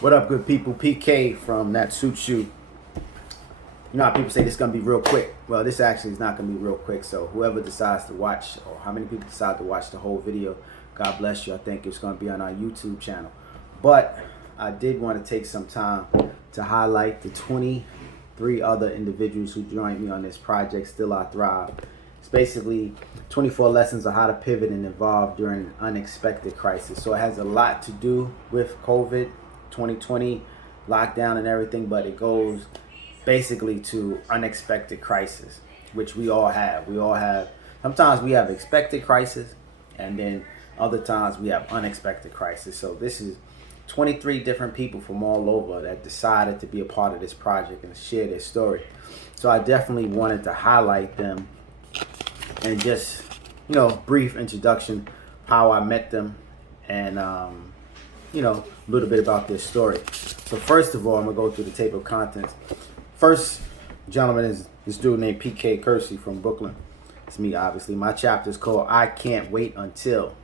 What up, good people? PK from That Suits You. You know how people say this is going to be real quick? Well, this actually is not going to be real quick. So whoever decides to watch, or how many people decide to watch the whole video, God bless you. I think it's going to be on our YouTube channel. But I did want to take some time to highlight the 23 other individuals who joined me on this project, Still I Thrive. It's basically 24 lessons on how to pivot and evolve during an unexpected crisis. So it has a lot to do with COVID 2020 lockdown and everything, but it goes basically to unexpected crisis, which we all have. We all have. Sometimes we have expected crisis, and then other times we have unexpected crisis. So this is 23 different people from all over that decided to be a part of this project and share their story. So I definitely wanted to highlight them and just, brief introduction, how I met them, and a little bit about their story. So first of all, I'm gonna go through the table of contents. First gentleman is this dude named PK Kersey from Brooklyn. It's me, obviously. My chapter is called I Can't Wait Until.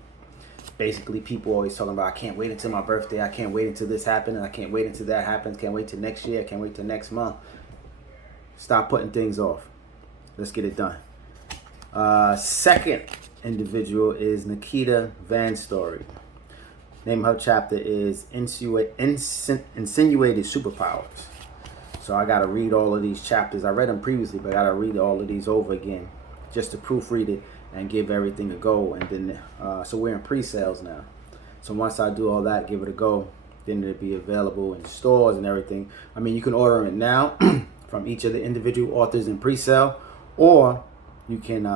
Basically, people always talking about I can't wait until my birthday, I can't wait until this happens, and I can't wait until that happens, can't wait till next year, can't wait till next month. Stop putting things off. Let's get it done. Second individual is Nikita Van Story. Name of her chapter is Insinuated Superpowers. So I got to read all of these chapters. I read them previously, but I got to read all of these over again just to proofread it and give everything a go. And then, so we're in pre-sales now. So once I do all that, give it a go, then it'll be available in stores and everything. I mean, you can order it now from each of the individual authors in pre-sale, or you can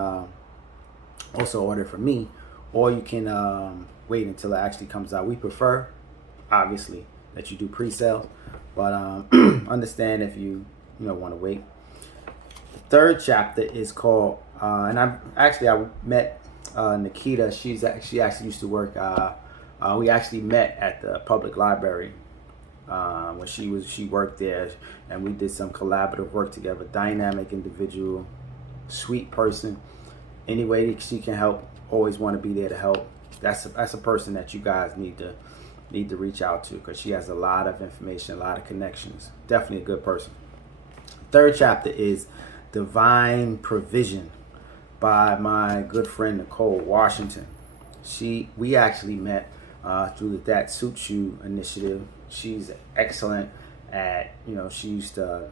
also order from me, or you can wait until it actually comes out. We prefer, obviously, that you do pre-sales, but understand if you want to wait. The third chapter is called, and I met Nikita. She actually used to work. We actually met at the public library when she worked there, and we did some collaborative work together. Dynamic individual, sweet person. Any way that she can help, always want to be there to help. That's a person that you guys need to reach out to, because she has a lot of information, a lot of connections. Definitely a good person. Third chapter is Divine Provision by my good friend Nicole Washington. We actually met through the That Suits You initiative. She's excellent at, she used to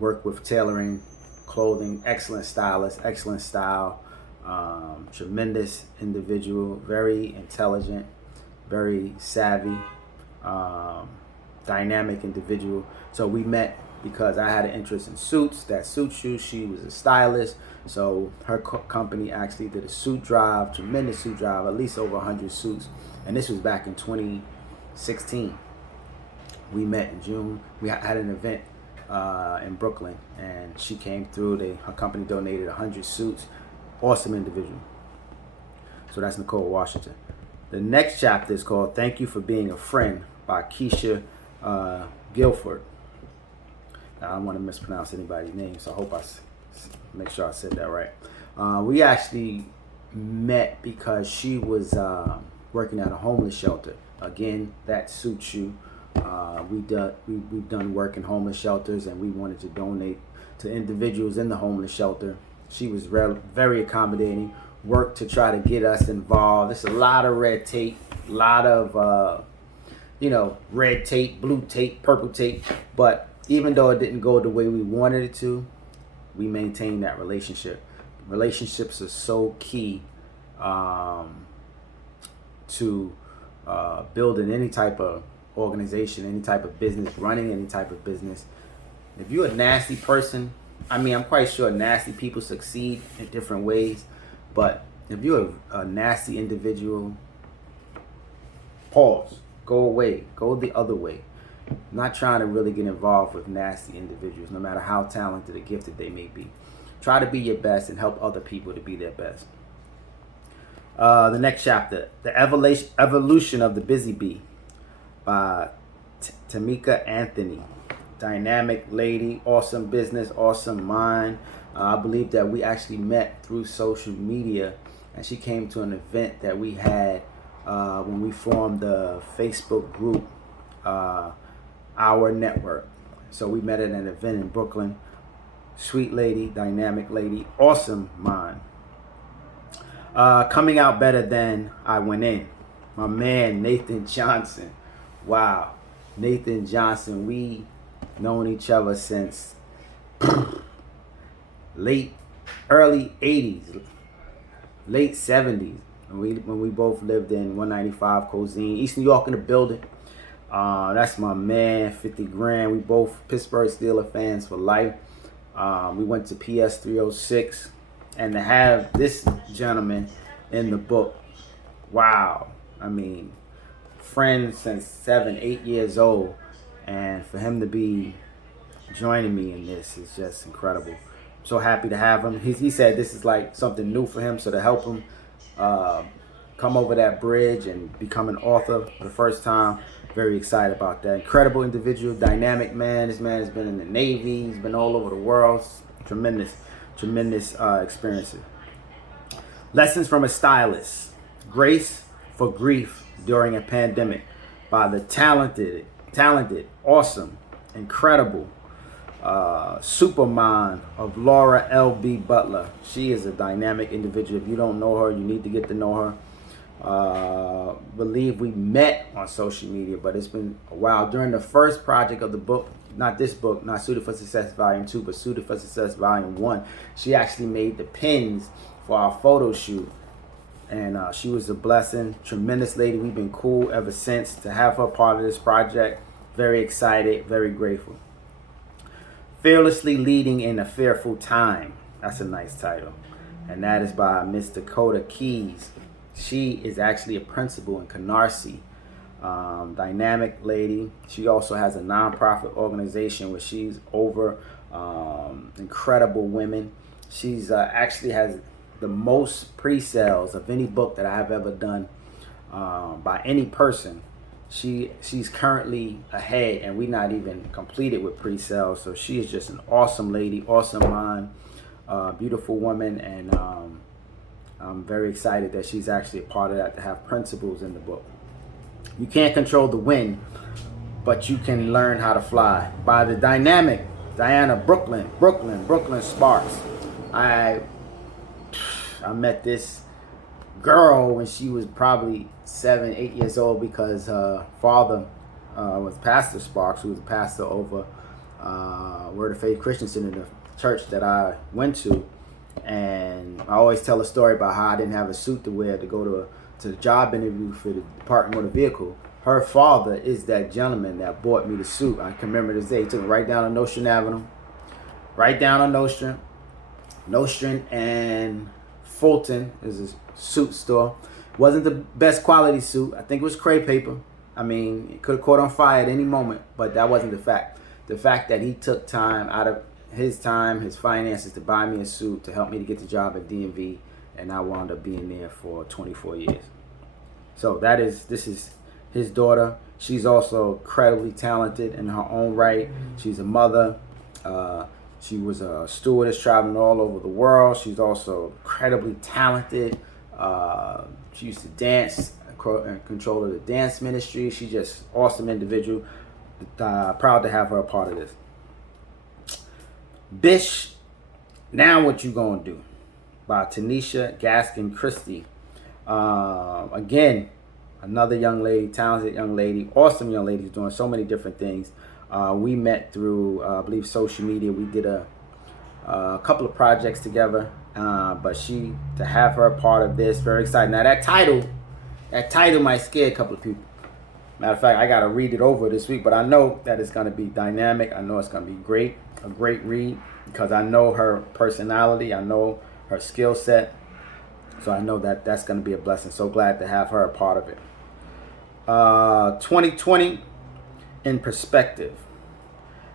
work with tailoring, clothing, excellent stylist, excellent style, tremendous individual, very intelligent, very savvy, dynamic individual. So we met because I had an interest in suits. That Suits You. She was a stylist, so her company actually did a suit drive, tremendous suit drive, at least over 100 suits, and this was back in 2016. We met in June. We had an event in Brooklyn, and she came through. Her company donated 100 suits. Awesome individual. So that's Nicole Washington. The next chapter is called Thank You for Being a Friend by Keisha Guilford. I don't want to mispronounce anybody's name, so I hope I make sure I said that right. We actually met because she was working at a homeless shelter. Again, That Suits You. We've done work in homeless shelters, and we wanted to donate to individuals in the homeless shelter. She was very accommodating, worked to try to get us involved. There's a lot of red tape, a lot of red tape, blue tape, purple tape, but even though it didn't go the way we wanted it to, we maintained that relationship. Relationships are so key to building any type of organization, any type of business, running any type of business. If you're a nasty person, I'm quite sure nasty people succeed in different ways, but if you're a nasty individual, pause, go away, go the other way. I'm not trying to really get involved with nasty individuals, no matter how talented or gifted they may be. Try to be your best and help other people to be their best. The next chapter, The Evolution of the Busy Bee by Tamika Anthony. Dynamic lady, awesome business, awesome mind. I believe that we actually met through social media, and she came to an event that we had when we formed the Facebook group our network. So we met at an event in Brooklyn. Sweet lady, dynamic lady, awesome mind. Coming out better than I went in. My man, Nathan Johnson. Wow. Nathan Johnson, we known each other since early 80s, late 70s. When we both lived in 195 Cozine, East New York in the building. That's my man, 50 grand. We both Pittsburgh Steelers fans for life. We went to PS 306. And to have this gentleman in the book, wow. I mean, friends since 7, 8 years old. And for him to be joining me in this is just incredible. I'm so happy to have him. He said this is like something new for him. So to help him come over that bridge and become an author for the first time, very excited about that. Incredible individual, dynamic man. This man has been in the Navy. He's been all over the world. Tremendous experiences. Lessons from a Stylist. Grace for Grief During a Pandemic by the talented, awesome, incredible supermom of Laura L.B. Butler. She is a dynamic individual. If you don't know her, you need to get to know her. Believe we met on social media, but it's been a while. During the first project of the book, not this book, not Suited for Success Volume 2, but Suited for Success Volume 1, she actually made the pins for our photo shoot. And she was a blessing, tremendous lady. We've been cool ever since. To have her part of this project, very excited, very grateful. Fearlessly Leading in a Fearful Time. That's a nice title. And that is by Miss Dakota Keys. She is actually a principal in Canarsie. Dynamic lady. She also has a nonprofit organization where she's over incredible women. She's actually has the most pre-sales of any book that I have ever done by any person. She's currently ahead, and we're not even completed with pre-sales. So she is just an awesome lady, awesome mind, beautiful woman, and I'm very excited that she's actually a part of that, to have principles in the book. You can't control the wind, but you can learn how to fly, by the dynamic Diana Brooklyn Sparks. I met this girl when she was probably 7, 8 years old, because her father was Pastor Sparks, who was a pastor over Word of Faith Christian Center, the church that I went to. And I always tell a story about how I didn't have a suit to wear to go to the job interview for the Department of Motor Vehicle. Her father is that gentleman that bought me the suit. I can remember this day. He took me right down on Nostrand Avenue, right down on Nostrand and Fulton is a suit store. Wasn't the best quality suit. I think it was crepe paper. I mean, it could have caught on fire at any moment, but that wasn't the fact. The fact that he took time out of his time, his finances, to buy me a suit to help me to get the job at DMV, and I wound up being there for 24 years. So this is his daughter. She's also incredibly talented in her own right. She's a mother. She was a stewardess traveling all over the world. She's also incredibly talented. She used to dance, control of the dance ministry. She's just an awesome individual. Proud to have her a part of this. Bish, Now What You Gonna Do? By Tanisha Gaskin Christie. Again, another young lady, talented young lady, awesome young lady, doing so many different things. We met through, I believe, social media. We did a couple of projects together, but to have her a part of this, very excited. Now that title might scare a couple of people. Matter of fact, I got to read it over this week, but I know that it's going to be dynamic. I know it's going to be great, a great read, because I know her personality. I know her skill set. So I know that that's going to be a blessing. So glad to have her a part of it. 2020 in Perspective.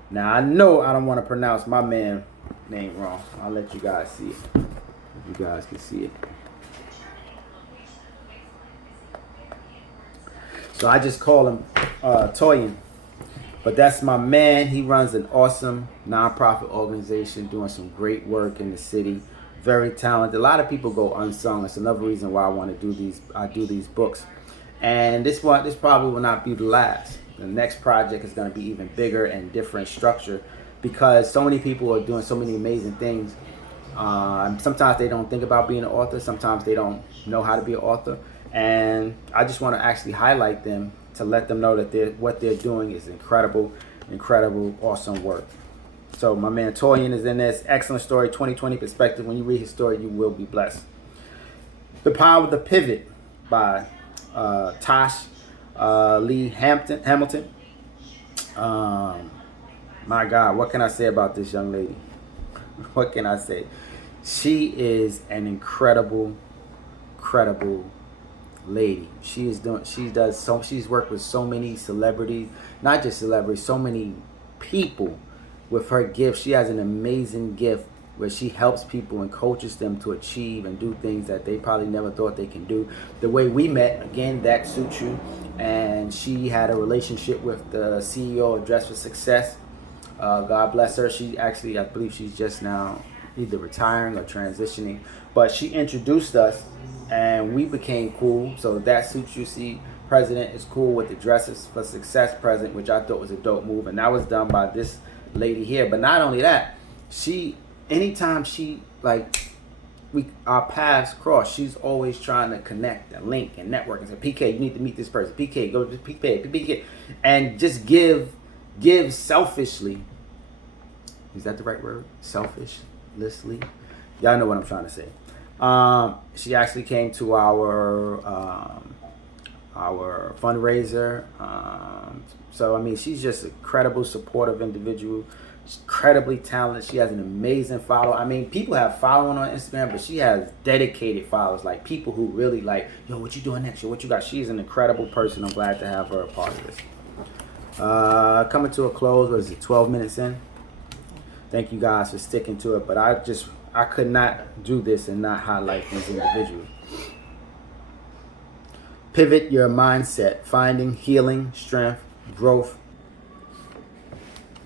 Now, I know I don't want to pronounce my man's name wrong. I'll let you guys see it. If you guys can see it. So I just call him Toyin. But that's my man. He runs an awesome nonprofit organization doing some great work in the city. Very talented. A lot of people go unsung. It's another reason why I want to do these. I do these books. And this probably will not be the last. The next project is going to be even bigger and different structure because so many people are doing so many amazing things. Sometimes they don't think about being an author. Sometimes they don't know how to be an author. And I just want to actually highlight them to let them know that what they're doing is incredible, awesome work. So my man Torian is in this. Excellent story, 2020 perspective. When you read his story, you will be blessed. The Power of the Pivot by Tosh Lee Hamilton. My God, what can I say about this young lady? What can I say? She is an incredible lady. She's worked with so many celebrities, not just celebrities, so many people with her gift. She has an amazing gift where she helps people and coaches them to achieve and do things that they probably never thought they can do. The way we met, again, That Suits You, and she had a relationship with the CEO of Dress for Success. God bless her. She actually, I believe she's just now either retiring or transitioning, but she introduced us and we became cool. So That Suits You see president is cool with the Dresses for Success president, which I thought was a dope move, and that was done by this lady here. But not only that, anytime our paths cross, she's always trying to connect and link and network and say, PK, you need to meet this person. PK, go to PK, and just give selfishly. Is that the right word? Selfishly? Y'all know what I'm trying to say. She actually came to our fundraiser. So I mean, she's just a credible, supportive individual. She's incredibly talented. She has an amazing follow. I mean, people have following on Instagram, but she has dedicated followers, like people who really like, yo, what you doing next? Yo, what you got? She's an incredible person. I'm glad to have her a part of this. Coming to a close. What is it? 12 minutes in. Thank you guys for sticking to it, but I could not do this and not highlight these individuals. Pivot your mindset, finding healing, strength, growth.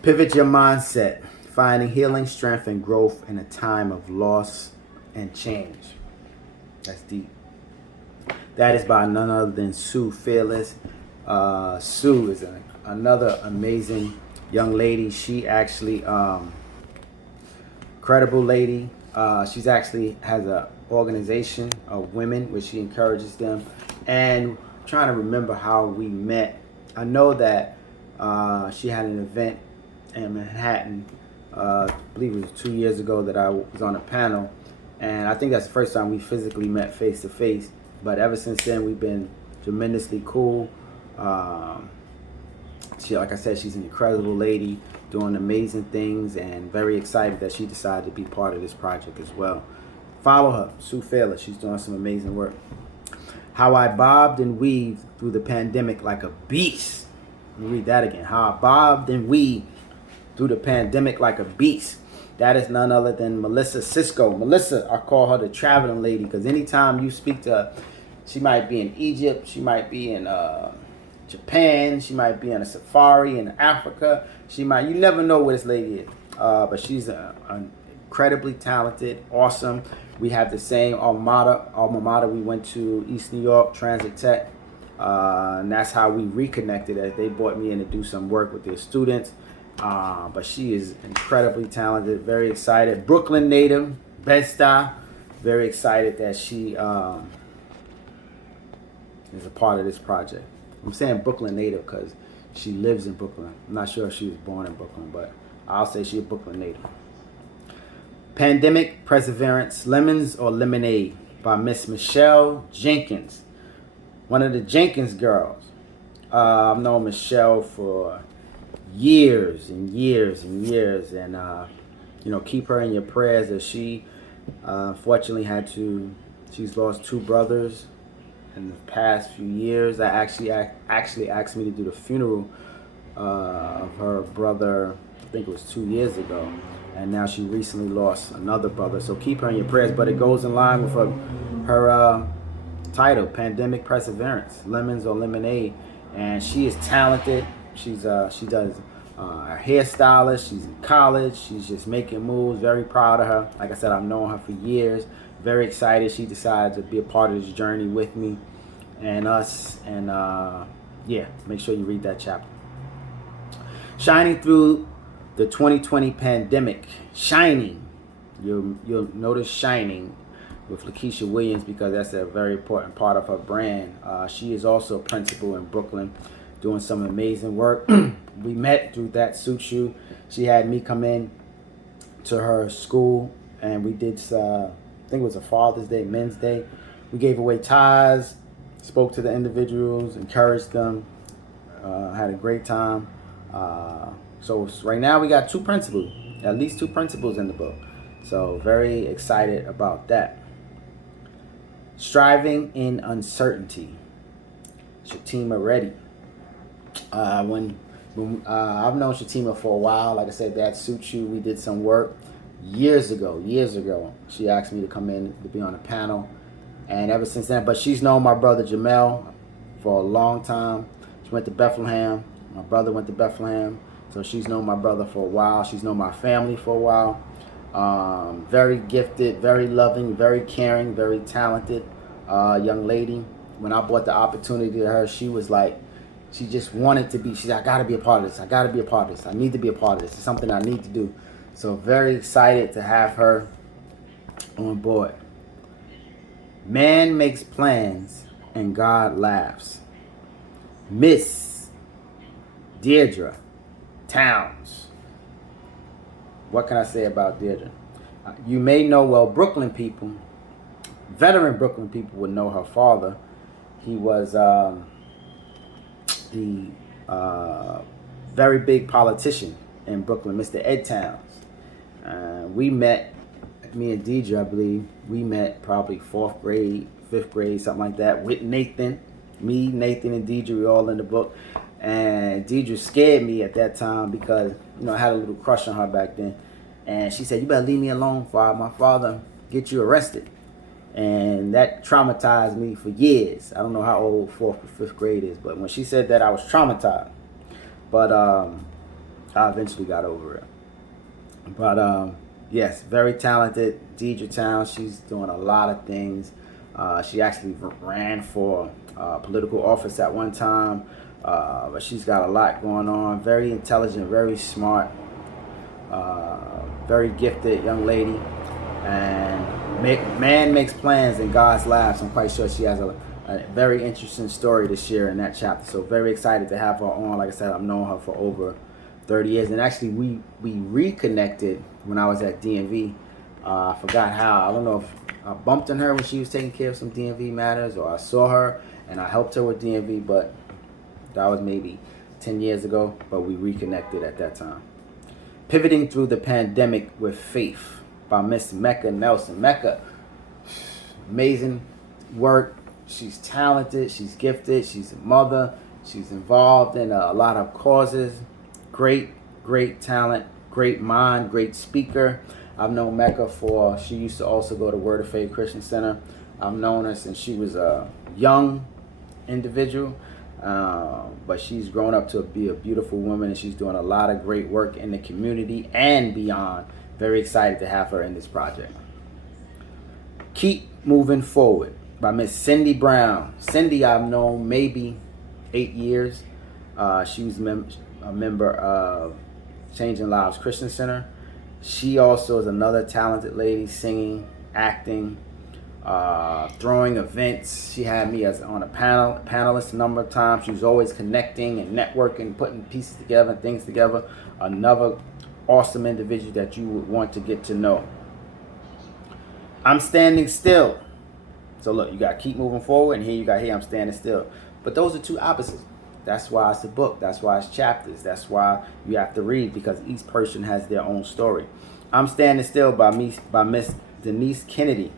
Pivot your mindset, finding healing, strength, and growth in a time of loss and change. That's deep. That is by none other than Sue Fearless. Sue is another amazing young lady. She actually, incredible lady. She's actually has an organization of women where she encourages them. And I'm trying to remember how we met. I know that she had an event in Manhattan. I believe it was 2 years ago that I was on a panel. And I think that's the first time we physically met face to face. But ever since then, we've been tremendously cool. Like I said, she's an incredible lady doing amazing things, and very excited that she decided to be part of this project as well. Follow her, Sue Fearless. She's doing some amazing work. How I bobbed and weaved through the pandemic like a beast. Let me read that again. How I bobbed and weaved through the pandemic like a beast. That is none other than Melissa Cisco. Melissa, I call her the traveling lady, because anytime you speak to her, she might be in Egypt, she might be in Japan, she might be on a safari in Africa. You never know where this lady is. But she's incredibly talented, awesome. We have the same alma mater. We went to East New York, Transit Tech. And that's how we reconnected, as they brought me in to do some work with their students. But she is incredibly talented, very excited. Brooklyn native, Bed-Stuy. Very excited that she is a part of this project. I'm saying Brooklyn native because she lives in Brooklyn. I'm not sure if she was born in Brooklyn, but I'll say she's a Brooklyn native. Pandemic Perseverance, Lemons or Lemonade by Miss Michelle Jenkins. One of the Jenkins girls. I've known Michelle for years and years and years, and keep her in your prayers, as she unfortunately she's lost two brothers in the past few years. That actually asked me to do the funeral of her brother. I think it was 2 years ago, and now she recently lost another brother. So keep her in your prayers. But it goes in line with her title, Pandemic Perseverance, Lemons or Lemonade. And she is talented. She does a hairstylist. She's in college. She's just making moves. Very proud of her. Like I said, I've known her for years. Very excited. She decided to be a part of this journey with me and us. And make sure you read that chapter. Shining through the 2020 pandemic. Shining. You'll notice Shining with Lakeisha Williams because that's a very important part of her brand. She is also a principal in Brooklyn doing some amazing work. We met through That Suits You. She had me come in to her school and we did, I think it was a Father's Day, Men's Day. We gave away ties, spoke to the individuals, encouraged them, had a great time. So right now we got 2 principals, at least 2 principals in the book. So very excited about that. Striving in Uncertainty. Shatima Reddy. When I've known Shatima for a while, like I said, That Suits You. We did some work years ago. She asked me to come in to be on a panel, and ever since then. But she's known my brother Jamel for a long time. She went to Bethlehem. My brother went to Bethlehem, so she's known my brother for a while. She's known my family for a while. Very gifted, very loving, very caring, very talented young lady. When I brought the opportunity to her, she was like, she just wanted to be, she's like, I gotta be a part of this. I gotta be a part of this. I need to be a part of this. It's something I need to do. So very excited to have her on board. Man makes plans and God laughs. Miss Deirdre Towns. What can I say about Deirdre? You may know, well, Brooklyn people, veteran Brooklyn people would know her father. He was the very big politician in Brooklyn, Mr. Ed Towns. We met, me and Deidre, I believe, we met probably 4th grade, 5th grade, something like that, with Nathan. Me, Nathan, and Deidre, we all in the book. And Deidre scared me at that time because, you know, I had a little crush on her back then. And she said, you better leave me alone for my father get you arrested. And that traumatized me for years. I don't know how old 4th or 5th grade is, but when she said that, I was traumatized. But I eventually got over it. But yes, very talented Deidre Towns. She's doing a lot of things. She actually ran for political office at one time. But she's got a lot going on. Very intelligent, very smart, very gifted young lady. And man makes plans and God laughs. I'm quite sure she has a very interesting story to share in that chapter. So very excited to have her on. Like I said, I've known her for over 30 years. And actually, we reconnected when I was at DMV. I forgot how. I don't know if I bumped on her when she was taking care of some DMV matters, or I saw her and I helped her with DMV, but that was maybe 10 years ago, but we reconnected at that time. Pivoting Through the Pandemic with Faith by Miss Mecca Nelson. Mecca, amazing work. She's talented, she's gifted, she's a mother, she's involved in a lot of causes. Great talent, great mind, great speaker. I've known Mecca for, she used to also go to Word of Faith Christian Center. I've known her since she was a young individual. But she's grown up to be a beautiful woman, and she's doing a lot of great work in the community and beyond. Very excited to have her in this project. Keep Moving Forward by Miss Cindy Brown. Cindy I've known maybe 8 years. She was a member of Changing Lives Christian Center. She also is another talented lady, singing, acting, throwing events. She had me as on a panelist a number of times. She was always connecting and networking, putting pieces together and things together. Another awesome individual that you would want to get to know. I'm Standing Still. So look, you got Keep Moving Forward, and here you got I'm Standing Still. But those are two opposites. That's why it's a book. That's why it's chapters. That's why you have to read, because each person has their own story. I'm Standing Still by Miss Denise Kennedy.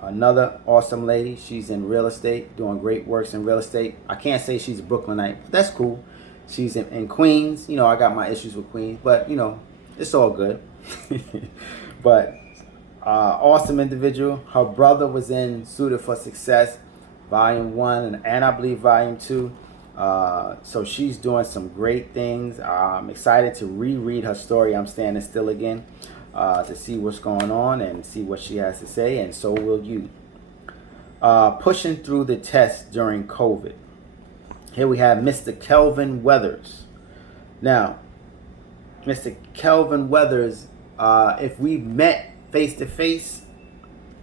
Another awesome lady. She's in real estate, doing great works in real estate. I can't say she's a Brooklynite, but that's cool. She's in Queens. You know, I got my issues with Queens, but, you know, it's all good. But awesome individual. Her brother was in Suited for Success, Volume 1, and I believe Volume 2. So she's doing some great things. I'm excited to reread her story, I'm Standing Still, again, to see what's going on and see what she has to say, and so will you. Pushing Through the Test During COVID. Here we have Mr. Kelvin Weathers. Now, Mr. Kelvin Weathers, if we've met face to face,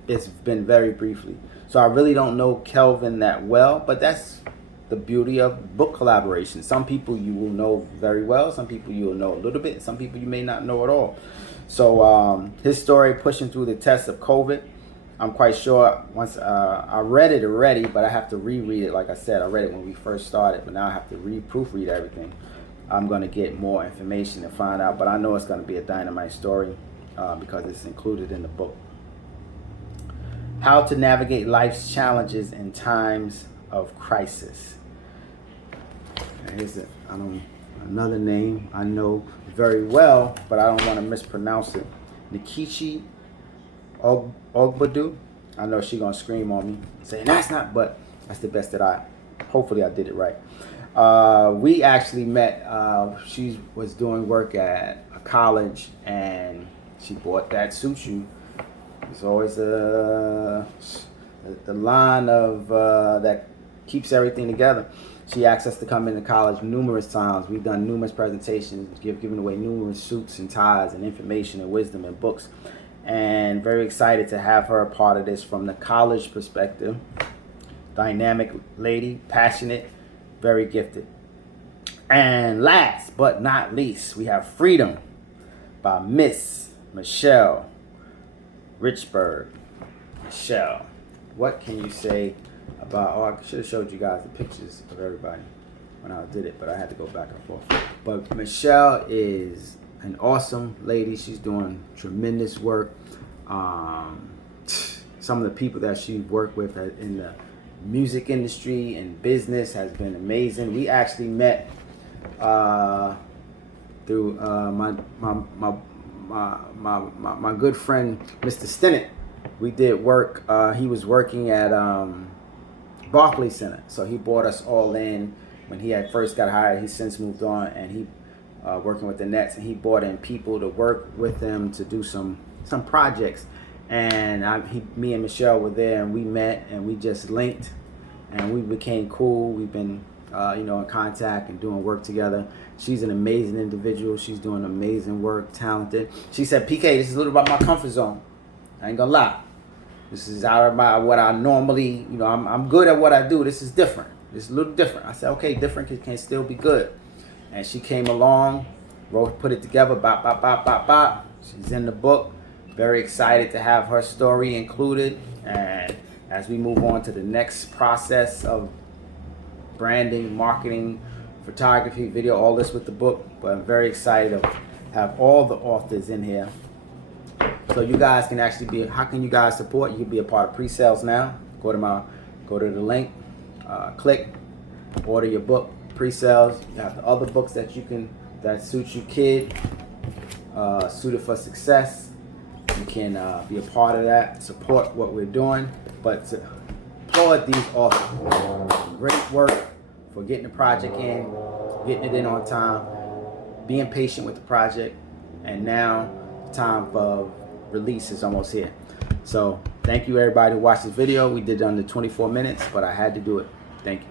it's been very briefly. So I really don't know Kelvin that well, but that's the beauty of book collaboration. Some people you will know very well, some people you will know a little bit, some people you may not know at all. So his story, pushing through the test of COVID, I'm quite sure once I read it already, but I have to reread it. Like I said, I read it when we first started, but now I have to proofread everything. I'm going to get more information and find out, but I know it's going to be a dynamite story because it's included in the book. How to navigate life's challenges in times of crisis. Here's it. Another name I know very well, but I don't want to mispronounce it. Nkechi Ogbadu. I know she's gonna scream on me saying that's not, but that's the best that hopefully I did it right. We actually met, she was doing work at a college and she bought that suit. It's always the line of that keeps everything together. She asked us to come into college numerous times. We've done numerous presentations, giving away numerous suits and ties and information and wisdom and books. And very excited to have her a part of this from the college perspective. Dynamic lady, passionate, very gifted. And last but not least, we have Freedom by Miss Michelle Richburg. Michelle, what can you say about, I should have showed you guys the pictures of everybody when I did it, but I had to go back and forth. But Michelle is an awesome lady. She's doing tremendous work. Some of the people that she worked with in the music industry and business has been amazing. We actually met through my good friend Mr. Stinnett. We did work. He was working at Barclay Center, so he brought us all in when he had first got hired. He's since moved on, and he working with the Nets, and he brought in people to work with them to do some projects. And me and Michelle were there, and we met, and we just linked, and we became cool. We've been in contact and doing work together. She's an amazing individual. She's doing amazing work, talented. She said, PK, this is a little about my comfort zone. I ain't gonna lie. This is out of what I normally, I'm good at what I do. This is different. This is a little different. I said, okay, different can still be good. And she came along, put it together, bop, bop, bop, bop, bop. She's in the book. Very excited to have her story included. And as we move on to the next process of branding, marketing, photography, video, all this with the book. But I'm very excited to have all the authors in here. So you guys can actually how can you guys support? You can be a part of pre-sales now. Go to the link, click, order your book, pre-sales. You have the other books that suit you kid, Suited for Success. You can be a part of that, support what we're doing, but to applaud these authors. Great work for getting the project in, getting it in on time, being patient with the project, and now the time for release is almost here. So thank you everybody who watched this video. We did it under 24 minutes, but I had to do it. Thank you.